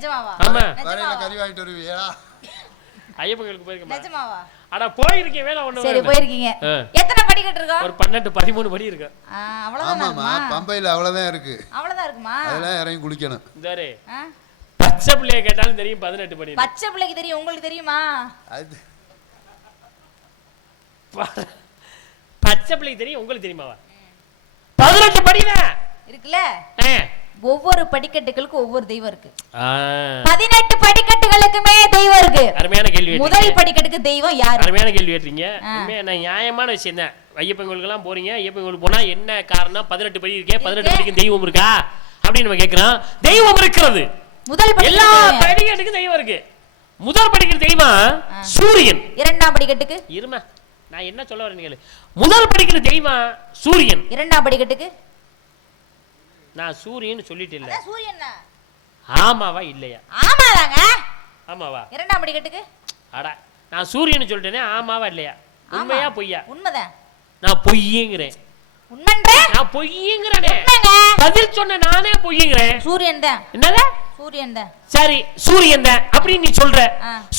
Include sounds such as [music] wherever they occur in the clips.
கறி வாங்கிட்டு வருவியா? ஐயப்பங்களுக்கு போயிருக்கேன் நிஜமாவா? அட போயிருக்கேன் வேலை ஒண்ணு சரி. போயிருக்கீங்க. எத்தனை படிக்கட்டு இருக்கோம்? ஒரு பன்னெண்டு பதிமூணு படி இருக்கு. அவ்வளவுதான் பம்பையில் இருக்கு. அவ்வளவுதான் இருக்குமா? அதெல்லாம் இறங்கி குளிக்கணும். ஆ? பச்சை பிள்ளைய கேட்டாலும் தெரியும் பதினெட்டு படி பச்சை பிள்ளைக்கு தெரியும் உங்களுக்கு தெரியுமா? அது ப- பச்சை பிள்ளைக்கு தெரியும் உங்களுக்கு தெரியுமாவா? பதினெட்டு படிதான். இருக்குல்ல? ஆ. ஒவ்வொரு படிக்கட்டுகளுக்கும் ஒவ்வொரு தெய்வம் இருக்கு. பதினெட்டு படிக்கட்டுகளுக்குமே தெய்வம் இருக்கு. அருமையான கேள்வி முதல். படிக்கட்டுக்கு தெய்வம் யாரு? அருமையான கேள்வி கேட்டீங்க. நியாயமான விஷயம் தான். ஐயப்பன் கோயிலுக்கெல்லாம் போறீங்க ஐயப்பன் கோயிலுக்கு போனா என்ன காரணம்? பதினெட்டு படி இருக்கே பதினெட்டு. படிக்கு தெய்வம் இருக்கா? அப்படின்னு நம்ம கேட்கிறோம் தெய்வம் இருக்கிறது. முதல் எல்லா? படிக்கட்டுக்கும் தெய்வம் இருக்கு. முதல் படிக்கிற தெய்வம். சூரியன். இரண்டாம் படிக்கட்டுக்கு? இருமா நான் என்ன சொல்ல வரேன் முதல் படிக்கிற தெய்வம் சூரியன். இரண்டாம் படிக்கட்டுக்கு? நான் சூரியன் சொல்லிட்டு இல்ல சூரியன். ஆமாவா இல்லையா? ஆமாதாங்க. ஆமாவா? இரண்டாம் படிக்கட்டுக்கு அடா நான் சூரியன் சொல்லிட்டேனே ஆமாவா இல்லையா. உண்மையா பொய்யா? உண்மைதான். நான் பொய்யுங்கிறேன். உண்மைன்ற நான் பொய்யுங்கிறேனே. பதில் சொன்ன நானே பொய்யுங்கிறேன். சூரியன் தான். என்னது? சூரியன் தான். சரி சூரியன் தான். அப்படின்னு நீ சொல்ற.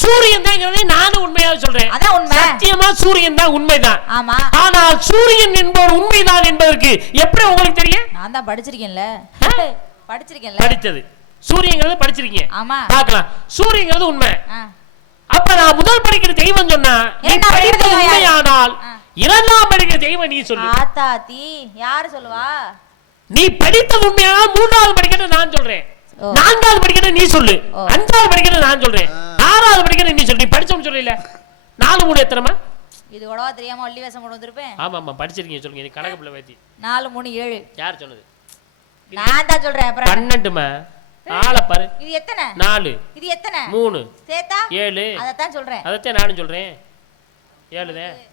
சூரியன் தாங்கிறதே நானும் உண்மையாக சொல்றேன். அதான் உண்மை. சத்தியமா சூரியன் தான் உண்மைதான். ஆமா. ஆனால் சூரியன் என்பவர் உண்மைதான் என்பதற்கு எப்படி உங்களுக்கு தெரியும்? நான் தான் படிச்சிருக்கேன்ல. ஆ? படிச்சிருக்கேன்ல. படிச்சது சூரியங்கிறது படிச்சிருக்கீங்க. ஆமா. பார்க்கலாம். சூரியங்கிறது உண்மை. அப்ப நான் முதல் படிக்கிற தெய்வம் சொன்னா நீ இரண்டாம் படிக்கிற படித்தது தெய்வம்? யாரு? உண்மையானால். இரண்டாம் படிக்கிற தெய்வம் நீ சொல்லு. ஆத்தாத்தி. யாரு சொல்லுவா? நீ படித்தது உண்மையானால் மூன்றாவது படிக்கிறது நான் சொல்றேன். நான்காவது படிக்கிறது நீ சொல்லு. அஞ்சாவது படிக்கிறது நான் சொல்றேன். ஆறாவது படிக்கிறது நீ சொல்லு. நீ படிச்சோம் சொல்லல நாலு மூணு எத்தனைமா இது கூடவா தெரியாம ஒல்லி வேஷம் போட்டு வந்திருப்பேன். ஆமா ஆமா படிச்சிருக்கீங்க சொல்லுங்க. நீ கணக்கு பிள்ளை வேத்தி நாலு மூணு ஏழு. யார் சொன்னது? நான் தான் சொல்றேன் அப்புறம். பன்னெண்டுமா ஆளை பாரு. இது எத்தனை? நாலு. இது எத்தனை? மூணு. சேத்தா? ஏழு. அதத்தான் சொல்றேன். அதைத்தான் நானும் சொல்றேன். ஏழுதே. உண்மையாவே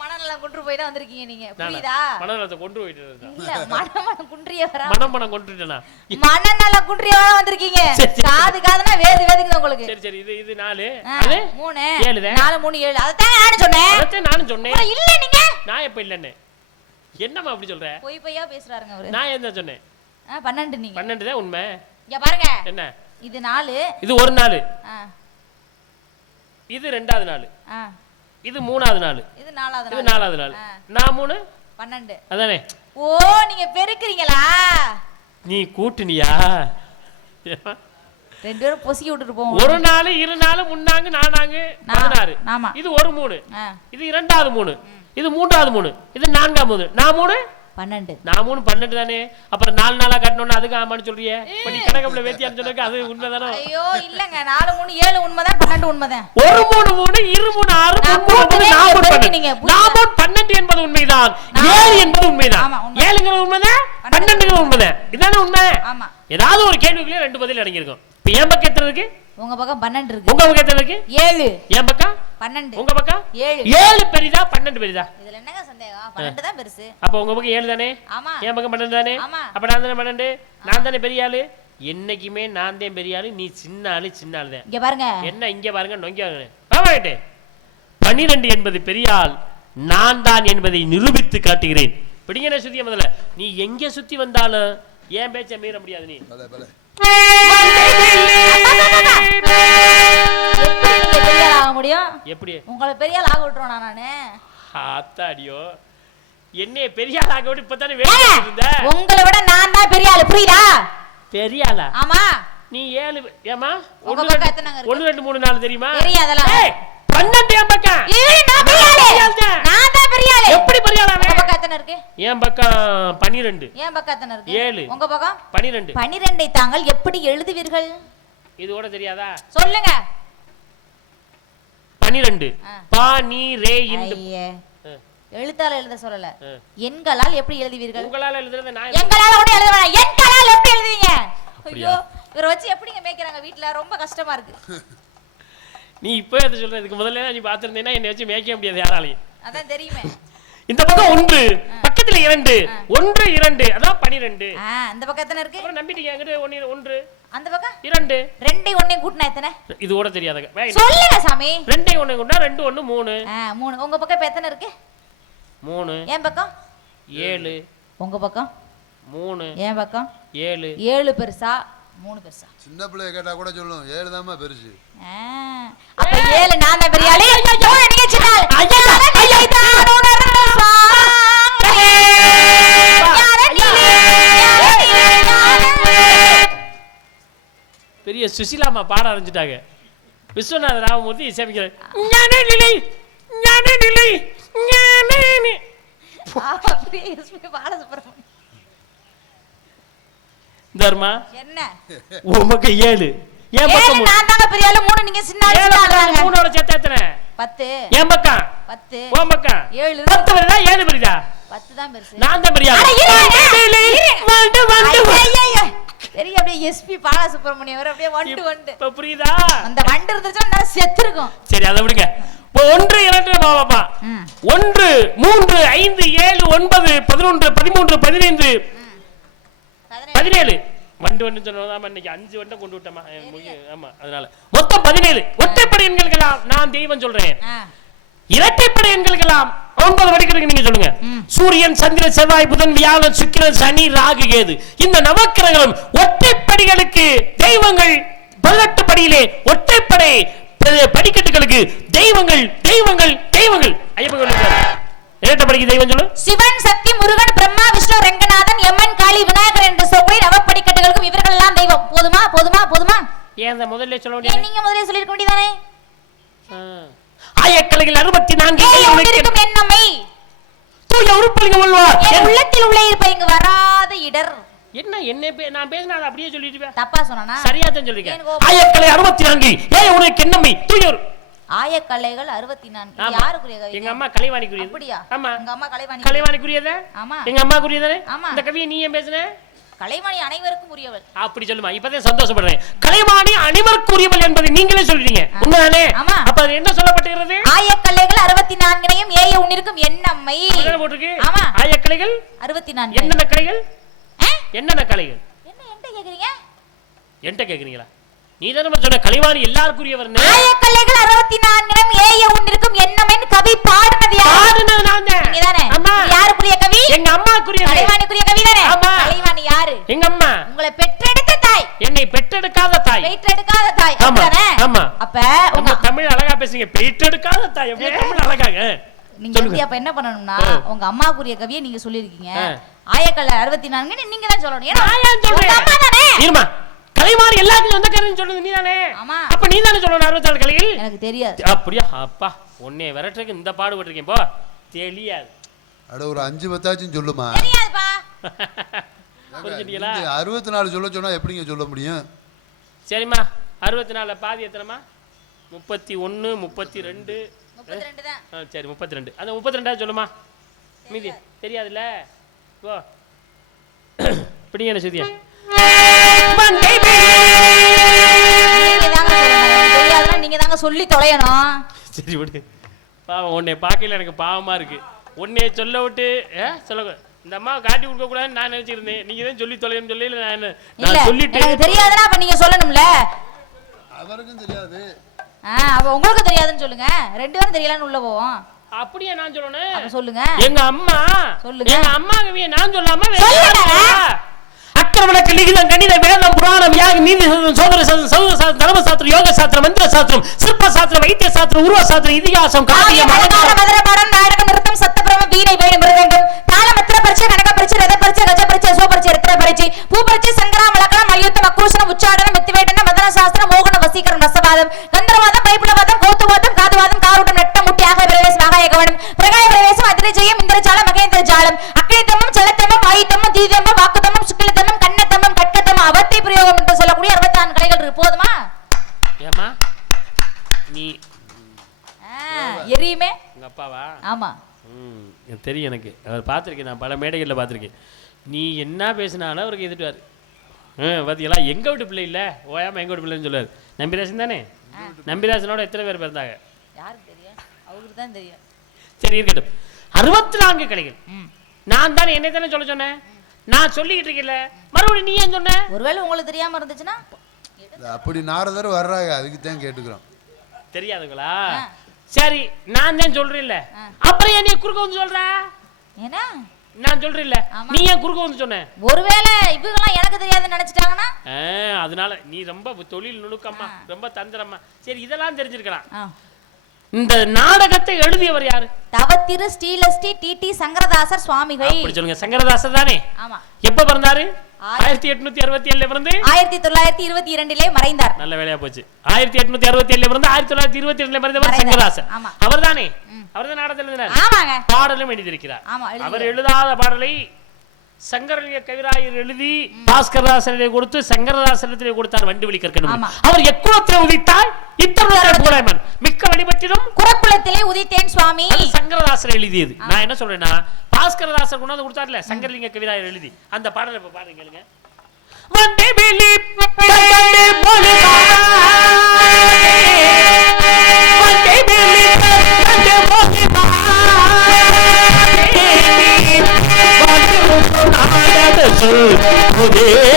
மனநலம் குன்று போய் தான் வந்திருக்கீங்க நீங்க? புரியுதா? மனநலத்தை கொண்டு போயிட்டு. இல்ல மனமலம் குன்றிய வரா. மனம் மனம் கொண்டுட்டேனா மனநலம் குன்றிய வர வந்திருக்கீங்க. சரி, சரி. காது காதுனா வேது வேதுக்குது உங்களுக்கு? சரி சரி. இது இது நாலு. ஆ, அது? மூணு. ஏழுதே. நாலு மூணு ஏழு. அதத்தான் நானும் சொன்னேன் அதைத்தான் நானும் சொன்னேன். அப்புறம் இல்ல நீங்க? நான் எப்ப இல்லைன்னு? என்னம்மா அப்படி சொல்ற? பொய் பொய்யா பேசுறாருங்க அவரு. நான் என்ன சொன்னேன்? ஆ, பன்னெண்டு நீங்க. பன்னெண்டு தான் உண்மை. இங்க பாருங்க. என்ன? இது நாலு. இது ஒரு ஆ, இது ரெண்டாவது நாள் ஆ, இது மூணாவது நாள். இது நாலாவது இது நாள். நாலாவது நாள். நான் மூணு? பன்னெண்டு. அதானே. ஓ நீங்க பெருக்குறீங்களா? நீ கூட்டுனியா? ரெண்டு பேரும் பொசுக்கி விட்டுட்டு போவோம். ஒரு நாள் இரு நாள் முன்னாங்க நானாங்க நான். பதினாறு. ஆமா. இது ஒரு மூணு. இது இரண்டாவது மூணு. இது மூன்றாவது மூணு. இது நான்காவது மூணு. நான் மூணு? பன்னெண்டு. நான் மூணு பன்னெண்டு தானே? அப்புறம் நாலு நாளா கட்டணும்னு அதுக்கு ஆமான்னு சொல்றியே? நீ கணக்கப்புல வேத்தியான்னு சொல்றதுக்கு அது உண்மைதானே? ஐயோ இல்லங்க. நாலு மூணு ஏழு உண்மைதான் பன்னெண்டு உண்மைதான். ஒரு மூணு மூணு இரு மூணு ஆறு மூணு மூணு நீங்க பன்னெண்டு பன்னெண்டு என்பது உண்மைதான். ஏழு என்பது உண்மைதான். ஏழுங்கிறது உண்மைதான் பன்னெண்டு. பன்னெண்டுங்கிறது உண்மைதான். இதானே உண்மை? ஏதாவது ஒரு கேள்விக்குள்ளே ரெண்டு பதில் அடங்கியிருக்கும். இப்ப என் பக்கம் எத்தனை இருக்கு? உங்க பக்கம் பன்னெண்டு இருக்கு. உங்க பக்கம் எத்தனை இருக்கு? ஏழு. என் பக்கம்? பன்னெண்டு. உங்க பக்கம்? ஏழு. ஏழு பெரிதா பன்னெண்டு பெரிதா? இதுல என்னங்க சந்தேகம்? பன்னெண்டு தான் பெருசு. அப்ப உங்க பக்கம் ஏழு தானே? ஆமா. என் பக்கம் பன்னெண்டு தானே? ஆமா. அப்ப நான் தானே பன்னெண்டு? நான் தானே பெரிய ஆளு? என்னைக்குமே நான் தான் பெரிய ஆளு நீ சின்ன ஆளு சின்ன ஆளு தான். இங்க பாருங்க. என்ன இங்க பாருங்க நொங்க பாருங்க பன்னிரண்டு என்பது பெரியாள் நான் தான் என்பதை நிரூபித்து காட்டுகிறேன். பிடிங்க சுத்திய முதல்ல. நீ எங்க சுத்தி வந்தாலும் ஏன் பேச்ச மீற முடியாது நீ. எப்படி பெரிய ஆள் ஆக முடியும்? எப்படி? உங்களை பெரிய ஆள் ஆக விட்டுருவோம் நானு என்னைய பெரிய ஆளாக விட்டு இப்பதானே வேலை உங்களை விட நான் தான் பெரிய ஆளு புரியுதா? பெரிய ஆளா? ஆமா. நீ ஏழு ஏமா பக்கம் ரெண்டு மூணு நாலு தெரியுமா. ஏய், பன்னெண்டு என் பக்கம். பெரிய ஆளு. பெரிய ஆள் தான். நான் தான் பெரிய ஆளு. எப்படி இருக்கு? என் பக்கம் என் பக்கம் இருக்கு. உங்க பக்கம்? பனிரெண்டை. தாங்கள் எப்படி எழுதுவீர்கள்? இது கூட தெரியாதா? சொல்லுங்க. பா நீ ரே எழுத்தால எழுத சொல்லல. எண்களால் எப்படி எழுதுவீர்கள்? உங்களால எழுதுறது நான் எங்களால கூட எழுத வேணாம். எண்களால் எப்படி எழுதுவீங்க? ஐயோ இவரை வச்சு எப்படிங்க மேய்க்கிறாங்க வீட்ல? ரொம்ப கஷ்டமா இருக்கு. நீ இப்போ எது சொல்ற. இதுக்கு முதல்ல நீ பார்த்திருந்தேன்னா என்னை வச்சு மேய்க்க முடியாது யாராலையும். அதான் தெரியுமே. இந்த பக்கம் ஒன்று பக்கத்துல இரண்டு ஒன்று இரண்டு அதான் பனிரெண்டு. ஆ இந்த பக்கம் எத்தனை இருக்கு? அப்புறம் நம்பிட்டீங்க ஒன்னு ஒன்று. அந்த பக்கம்? இரண்டு. ரெண்டை ஒன்னையும் கூட்டினா எத்தனை? இது கூட தெரியாதுங்க. சொல்லுங்க சாமி. ரெண்டே ஒண்ணு கொண்டா ரெண்டு ஒண்ணு மூணு. மூணு. உங்க பக்கம் இப்ப எத்தனை இருக்கு? மூணு. என் பக்கம்? ஏழு. உங்க பக்கம்? மூணு. என் பக்கம்? ஏழு. ஏழு பெருசா? மூணு பெருசா? சின்ன பிள்ளைய கேட்டா கூட சொல்லும் ஏழு தாம்மா பெருசு. அப்ப ஏழு நான் தான் பெரிய ஆளு. மூணு பெரிய சுசிலாமா பாட ஆரம்பிச்சிட்டாங்க விஸ்வநாத ராமமூர்த்தி இசையமைக்கிறார் ஆமா, அப்படியே எஸ்பி பாலசுப்ரமணியம். தர்மா என்ன உமக்கு ஏழு ஏன் பக்கம் மூணு? நான் தாங்க பெரிய ஆளு மூணு நீங்க சின்ன. மூணோட சேர்த்து எத்தனை பத்து. என் பக்கம் பத்து. உன் பக்கம் ஏழு. பத்து வருதா? ஏழு வருதா? பத்து தான் பெருசு. நான் தான் பெரிய. வந்து, வந்து. பெரிய அப்படியே எஸ்பி பாலசுப்ரமணியம் வர அப்படியே வண்டு வண்டு. இப்ப புரியுதா? அந்த வண்டு இருந்துச்சுன்னா நான் செத்துருக்கும். சரி அதை விடுங்க. இப்போ ஒன்று இரண்டு பாப்பா ம். ஒன்று மூன்று ஐந்து ஏழு ஒன்பது பதினொன்று பதிமூன்று பதினைந்து. பதினேழு. வண்டு வண்டு சொன்னதாம இன்னைக்கு அஞ்சு வண்டை கொண்டு விட்டமா ஆமா அதனால. மொத்தம் பதினேழு. ஒற்றைப்படை எண்களுக்கெல்லாம் நான் தெய்வம் சொல்றேன். இரட்டைப்படை எண்களுக்கெல்லாம் ஒன்பது வரைக்கும் நீங்க சொல்லுங்க. சூரியன் சந்திரன் செவ்வாய் புதன் வியாழன் சுக்கிரன் சனி ராகு கேது. இந்த நவக்கிரகங்களும் ஒற்றைப்படிகளுக்கு தெய்வங்கள் பதினெட்டு படியிலே ஒற்றைப்படை படிக்கட்டுகளுக்கு தெய்வங்கள் தெய்வங்கள் தெய்வங்கள். ஐயப்பன் இரட்டைப்படிக்கு தெய்வம் சொல்லு. சிவன் சக்தி முருகன் பிரம்மா விஷ்ணு ரங்கநாதன் எம்மன் காளி விநாயகர் போதுமா போதுமா போதுமா? ஏன் முதல்ல சொல்ல முடியாது நீங்க முதலே சொல்லிருக்க வேண்டியதானே? ஆயக்கலைகள் அறுபத்தி நான்கு உன்னிருக்கும் என்னம்மை தூய உறுப்புலிங்க உள்ளவார் என் உள்ளத்தில் உள்ள இருப்ப இங்கு வராத இடர். என்ன என்ன நான் பேசினா அதை அப்படியே சொல்லிட்டு தப்பா சொன்னா சரியா தான் சொல்லிருக்கேன்? ஆயக்கலை அறுபத்தி நான்கு ஏன் உனக்கு என்னம்மை தூய ஆயக்கலைகள் அறுபத்தி நான்கு. யாருக்குரிய எங்க அம்மா கலைவாணிக்குரியது. அப்படியா? ஆமா. உங்க அம்மா கலைவாணி கலைவாணிக்குரியதா? ஆமா. எங்க அம்மாக்குரியதானே? ஆமா. இந்த கவியை நீ ஏன் பேசுன? கலைவாணி அனைவருக்கும் உரியவள். அப்படி சொல்லுமா. இப்பதான் சந்தோஷப்படுறேன். கலைவாணி அனைவருக்குரியவள் என்பதை நீங்களே சொல்றீங்க. உண்மைதானே? ஆமா. அப்ப அது என்ன சொல்லப்பட்டிருக்கிறது? ஆயக்கலைகள் அறுபத்தி நான்கினையும் ஏய உன்னிருக்கும் அப்படிதானே போட்டிருக்கு. ஆமா. ஆயக்கலைகள் அறுபத்தி நான்கு என்னென்ன கலைகள்? என்னென்ன கலைகள்? என்ன என்கிட்ட கேக்குறீங்க? என்கிட்ட கேக்குறீங்களா? நீ தானே சொன்ன கலைவாணி எல்லாருக்குரியவர்னு ஆயக்கலைகள் அறுபத்தி நான்கினம் ஏய உன்னிருக்கும் எண்ணமென் கவி பாடினது பாடுனது நான் தான். இது யாருக்குரிய கவி? எங்க அம்மாக்குரியது கலைவாணிக்குரிய கவி தானே. ஆமா. கலைவாணி யாரு? எங்க அம்மா. உங்களை பெற்றெடுத்த தாய். என்னை பெற்றெடுக்காத தாய். பெற்றெடுக்காத தாய். ஆமா, ஆமா. அப்ப உங்க தமிழ் அழகா பேசுங்க. பெற்றெடுக்காத தாய். அப்படியே தமிழ் அழகாக? நீங்க. வந்து அப்ப என்ன பண்ணணும்னா. உங்க அம்மாக்குரிய கவியை நீங்க சொல்லிருக்கீங்க. ஆயக்கல்ல அறுபத்தி நான்கு நீங்க தான் சொல்லணும். ஏன்னா அம்மா தானே. கலைமாறி எல்லாத்தையும் சொந்தக்காரன் சொல்றது நீதானே? ஆமா. அப்ப நீ தானே சொல்லணும் அறுபத்தாறு கலைகள் எனக்கு தெரியாது. அப்படியா? அப்பா உன்னை விரட்டுறதுக்கு இந்த பாடுபட்டிருக்கேன் போ. தெரியாது. அட ஒரு அஞ்சு பத்தாச்சும் சொல்லுமா? அறுபத்தி நாலு சொல்ல சொன்னா எப்படிங்க சொல்ல முடியும்? சரிம்மா அறுபத்தி நாலுல பாதி எத்தனைம்மா? முப்பத்தி ஒன்று முப்பத்தி ரெண்டு. தான். சரி முப்பத்தி ரெண்டு. அந்த முப்பத்தி ரெண்டாவது சொல்லுமா? மீதி. தெரியாதுல்ல? போ. [clears throat] பிடிங்க என்ன சுதியா நீங்க தாங்க சொல்லி தொலையணும். சரி விடு. பாவம் உன்னை பார்க்கல எனக்கு பாவமா இருக்கு. உன்னைய சொல்ல விட்டு சொல்ல இந்த அம்மா காட்டி கொடுக்க கூடாதுன்னு நான் நினைச்சிருந்தேன். நீங்க தான் சொல்லி தொலைன்னு சொல்லி நான் இல்ல நான் சொல்லிட்டு எனக்கு தெரியாதுன்னா அப்ப நீங்க சொல்லணும்ல. அவருக்கும் தெரியாது. ஆ அப்ப உங்களுக்கு தெரியாதுன்னு சொல்லுங்க. ரெண்டு பேரும் தெரியலன்னு உள்ள போவோம். அப்படியே நான் சொல்லணும். அப்ப சொல்லுங்க. எங்க அம்மா சொல்லுங்க. எங்க அம்மா கவியை நான் சொல்லாம சொல்லுவா? அக்கிரமணக்கு லிகிதம் கணித வேதம் புராணம் யாக நீதி சோதர சௌத சாஸ்திரம் தர்ம சாஸ்திரம் யோக சாஸ்திரம் மந்திர சாஸ்திரம் சிற்ப சாஸ்திரம் வைத்திய சாஸ்திரம் உருவ சாஸ்திரம் இதிகாசம் காவியம் தெரியும் எனக்கு. அவர் பார்த்துருக்கேன் நான் பல மேடைகளில் பார்த்துருக்கேன். நீ என்ன பேசினாலும் அவருக்கு எதிர்த்துவார் ஆ பார்த்தீங்களா எங்க வீட்டு பிள்ளை இல்லை. ஓயாம எங்க வீட்டு பிள்ளைன்னு சொல்லுவார். நம்பிராசன் தானே? நம்பிராசனோட எத்தனை பேர் பிறந்தாங்க? யாருக்கு தெரியும்? அவருக்கு தான் தெரியும். சரி இருக்கட்டும். அறுபத்தி நான்கு கலைகள். ம். நான் தானே என்னை தானே சொல்ல சொன்னேன்? நான் சொல்லிக்கிட்டு இருக்கேன்ல. மறுபடியும் நீ ஏன் சொன்ன? ஒருவேளை உங்களுக்கு தெரியாம இருந்துச்சுன்னா? அப்படி நாரதர் வர்றாங்க அதுக்கு தான் கேட்டுக்கிறோம். தெரியாதுங்களா. சரி நான் தான் சொல்றேன்ல. அப்புறம் ஏன் நீ குறுக்க வந்து சொல்ற? ஏன்னா? நான் சொல்றேன் இல்ல ஆமா. நீ ஏன் குறுக்க வந்து சொன்ன? ஒருவேளை இவங்கெல்லாம் எனக்கு தெரியாதுன்னு நினைச்சிட்டாங்கன்னா? அதனால நீ ரொம்ப தொழில் நுணுக்கம்மா ரொம்ப தந்திரம்மா. சரி இதெல்லாம் தெரிஞ்சிருக்கலாம். இந்த நாடகத்தை எழுதியவர் யாரு? தவத்திரு ஸ்ரீலஸ்ரீ டி டி சங்கரதாசர் சுவாமிகள். அப்படி சொல்லுங்க சங்கரதாசர் தானே? ஆமா. எப்ப பிறந்தாரு? ஆயிரத்தி- எட்நூத்தி அறுபத்தி ஏழுல பிறந்து ஆயிரத்தி தொள்ளாயிரத்தி இருபத்தி இரண்டிலே மறைந்தார். நல்ல வேலையா போச்சு. ஆயிரத்தி எட்நூத்தி அறுபத்தி ஏழுல பிறந்து ஆயிரத்தி தொள்ளாயிரத்தி இருபத்தி ரெண்டுல பிறந்தவர் மறைந்தார். சங்கரதாசர். அவர் தானே அவர் தான் நாடகத்தில் எழுதினார். பாடலும் எழுதியிருக்கிறார். அவர் எழுதாத பாடலை சங்கரலிங்க கவிராயர் எழுதி பாஸ்கரதாசனை கொடுத்து சங்கரதாசனத்திலே கொடுத்தார் கற்கணும் ஆமா. அவர் எக்குளத்தில் உதித்தாய் இத்தருணத்தில் புலைமன் மிக்க வழிபட்டிடும் குரக்குளத்திலே உதித்தேன் சுவாமி. சங்கரதாசர் எழுதியது. நான் என்ன சொல்றேன்னா பாஸ்கரதாசர் கொண்டாந்து கொடுத்தார்ல சங்கரலிங்க கவிராயர் எழுதி. அந்த பாடலை இப்ப பாருங்க கேளுங்க. வண்டுவெளி 절 보내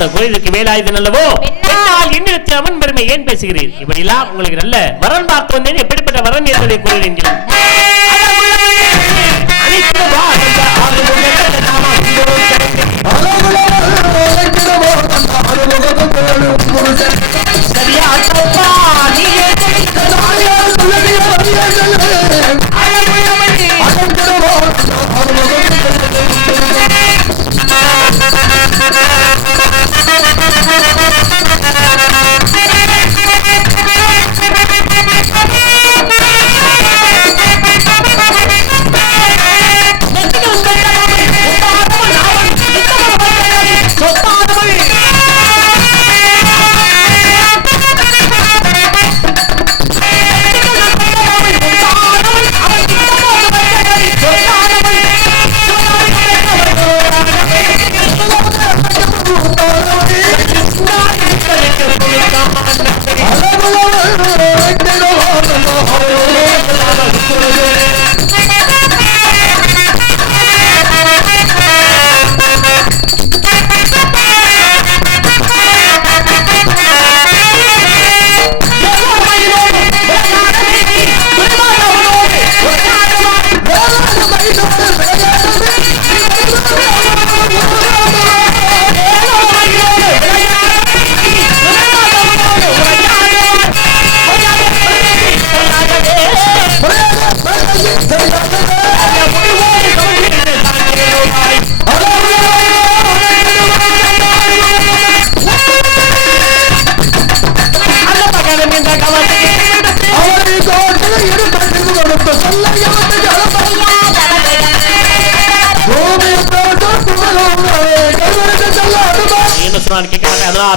பெண்ணான கோயிலுக்கு வேலாயுதன் அல்லவோ பெண்ணா. பெண்ணால் என்னிடத்தில் அமன் பெருமை ஏன் பேசுகிறீர் இப்படிலாம் உங்களுக்கு நல்ல வரன் பார்த்து வந்தேன் எப்படிப்பட்ட வரன் என்பதை வாழ்ந்த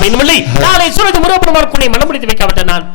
கேட்க இல்லை காலை அப்படின்னு சூரஜ் முருகப்பெருமான் கூடிய மனம் முடித்து வைக்கப்பட்ட நான்